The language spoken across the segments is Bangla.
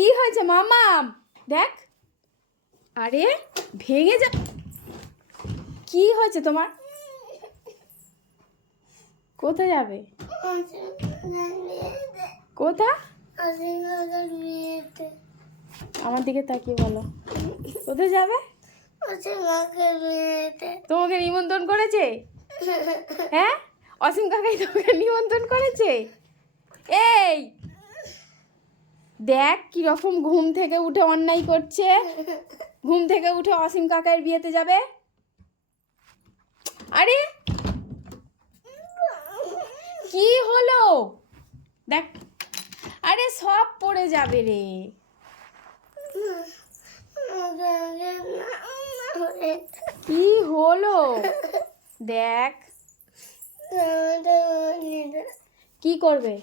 কি হয়েছে মামাম? দেখ, আরে ভেঙে যা। কি হয়েছে তোমার? কোথায় যাবে? কোথা? আমার দিকে তাকিয়ে বলো, কোথায় যাবে? তোমাকে নিমন্ত্রণ করেছে? হ্যাঁ, অসীম কাকাই তোমাকে নিমন্ত্রণ করেছে। এই দেখ কিরকম ঘুম থেকে উঠে অন্যায় করছে। ঘুম থেকে উঠে অসীম কাকার বিয়েতে যাবে। আরে কি হলো দেখ, আরে সব পড়ে যাবে রে। কি হলো দেখ, কি করবে?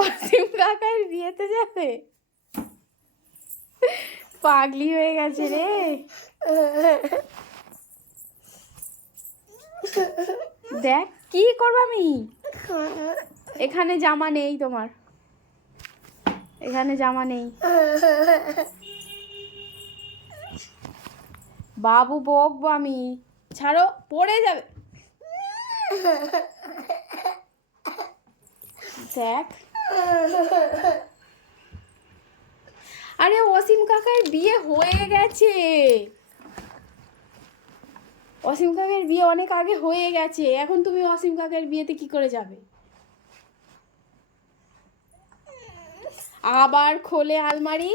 অসীম কাকার বিয়েতে যাবে? পাগলি হয়ে গেছে রে। দেখ কি করবো আমি? এখানে জামা নেই তোমার, এখানে জামা নেই। বাবু বকবো আমি, ছাড়ো, পড়ে যাবে। দেখ, আরে অসীম কাকার বিয়ে হয়ে গেছে। অসীম কাকার বিয়ে অনেক আগে হয়ে গেছে, এখন তুমি অসীম কাকার বিয়েতে কি করে যাবে? আবার খোলে আলমারি।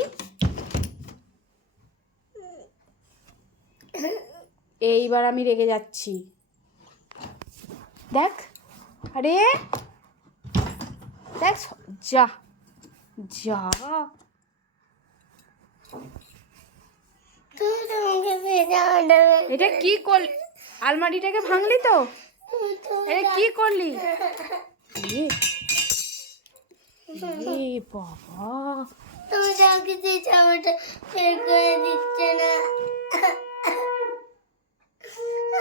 এইবার আমি রেগে যাচ্ছি। দেখ, আরে দেখ, যা যা। এটা কি করলি? আলমারিটাকে ভাঙলি তো? এটা কি করলি? বাবা, তুমি যাকে সেই জামাটা বের করে দিচ্ছে না,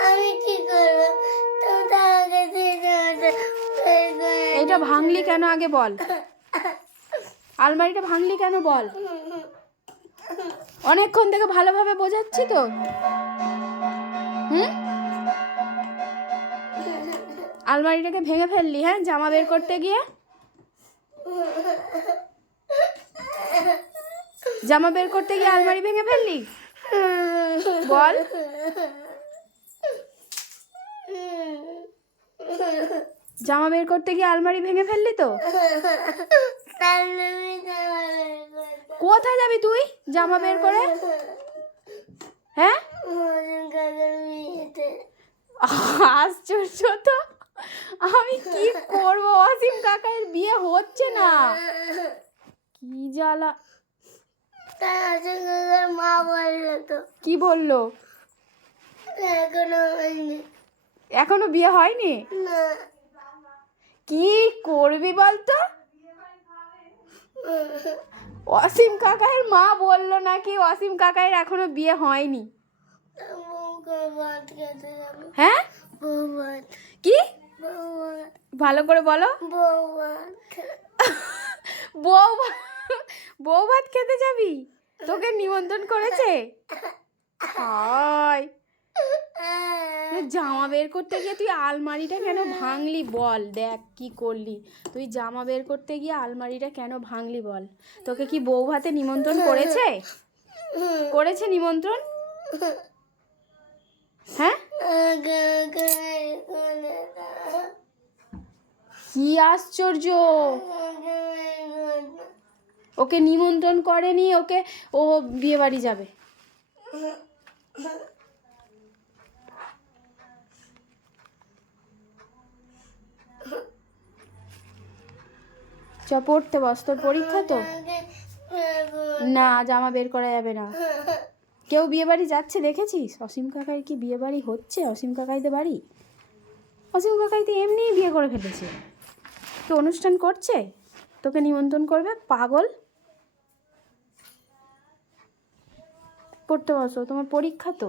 আমি কি করবো? তুমি তো আমাকে সেই জামাটা বের করে। এটা ভাঙলি কেন আগে বল? আলমারিটা ভাঙলি কেন বল? অনেকক্ষণ থেকে ভালোভাবে বোঝাচ্ছি তো। আলমারিটাকে ভেঙে ফেললি? হ্যাঁ, জামা বের করতে গিয়ে জামা বের করতে গিয়ে আলমারি ভেঙে ফেললি বল? জামা বের করতে গিয়ে আলমারি ভেঙে ফেললি তো? কোথায় যাবি তুই জামা বের করে? হ্যাঁ, আশ্চর্য তো, আমি কি করব? অসীম কাকার বিয়ে হচ্ছে না, কি জ্বালা। মা বললো তো। কি বললো? এখনো বিয়ে হয়নি? না। কি করবি বলতো? অসীম কাকার মা বললো নাকি অসীম কাকার এখনো বিয়ে হয়নি। হ্যাঁ, কি? ভালো করে বলো। বউ বউ ভাত খেতে যাবি? তোকে নিমন্ত্রণ করেছে? হায়, জামা বের করতে গিয়ে তুই আলমারিটা কেন ভাঙলি বল? দেখ কি করলি তুই, জামা বের করতে গিয়ে আলমারিটা কেন ভাঙলি বল? তোকে কি বউ ভাতে নিমন্ত্রণ করেছে? করেছে নিমন্ত্রণ? হ্যাঁ, কি আশ্চর্য, ওকে নিমন্ত্রণ করেনি, ওকে ও বিয়ে বাড়ি যাবে। চ পড়তে বস, তোর পরীক্ষা তো। না, জামা বের করা যাবে না। কেউ বিয়ে বাড়ি যাচ্ছে দেখেছিস? অসীম কাকাই কি বিয়ে বাড়ি হচ্ছে? অসীম কাকাইদের বাড়ি, অসীম কাকাই তো এমনিই বিয়ে করে ফেলেছে। তো অনুষ্ঠান করছে, তোকে নিমন্ত্রণ করবে? পাগল। পড়তে বসো, তোমার পরীক্ষা তো।